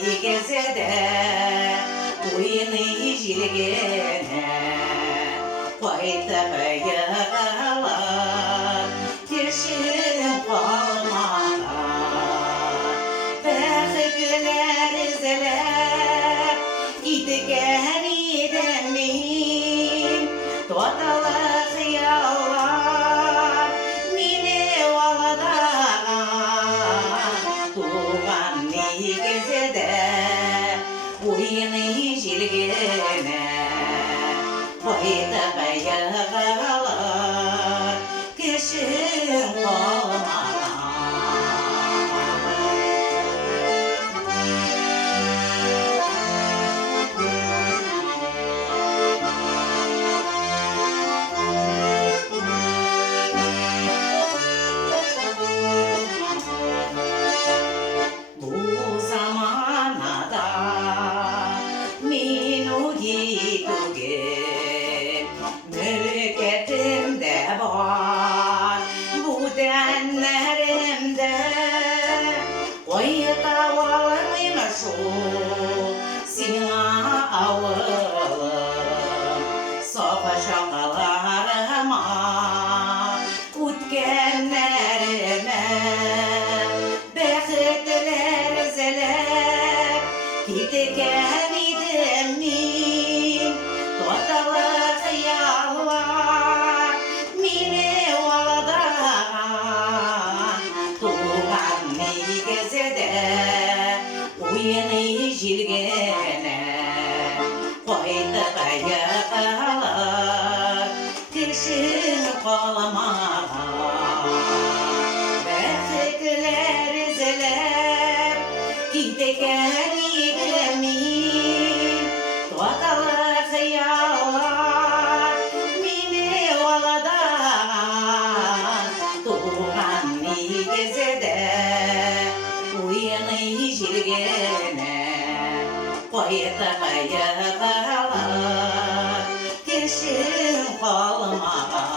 негізеді ойыны желгені қайтып егілар кешірім қалмаған бәхітлер ізіліп кеткен едім мен тоталы қиялар мені алдаған туған негізеді ойыны желгені қайтып егілар кешірім қалмаған Mülketimde var bu denlerimde Oyta varmış o sina avılım Sofa şakalarıma utkenlerime Bekitler zelep gitken idim min Totalı kıyallar meni aldаған туған негізеді ойыны желгені қайтып егілар кешірім қалмаған бәхітлер ізіліп кеткен едім мен тоталы қиялар мені алдаған туған негізеді ойыны желгені қайтып егілар кешірім қалмаған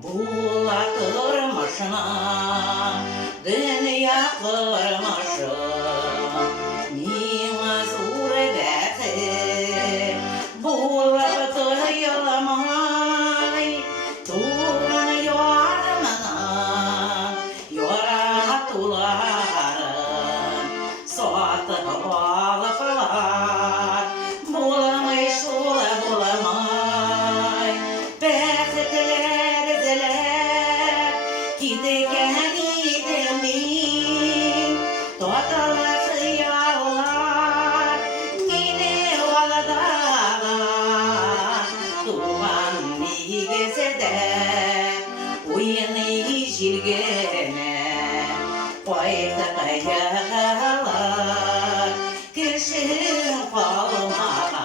Була тұрмышына дүния құрмышы меңі зор бәхет болып тойылмай туған ярымына яратуларын сатып алыпалар болмай шулай болмай бәхітлер ізіліп кеткен едім мен тоталы қиялар мені алдаған туған негізеді ойыны желгені қайтып егілар кешірім қалмаған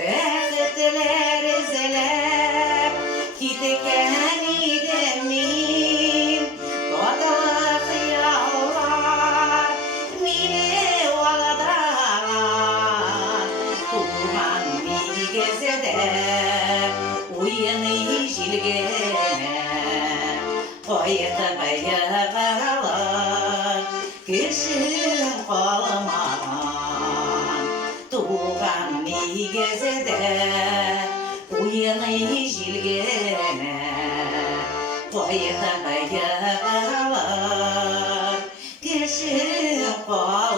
бәхітлер ізіліп кеткен едім мен тоталы қиялар мені алдаған туған негізеді ойыны желгені қайтып егілар кешірім қалмаған туған негізеді ойыны желгені қайтып егілар кешірім қалмаған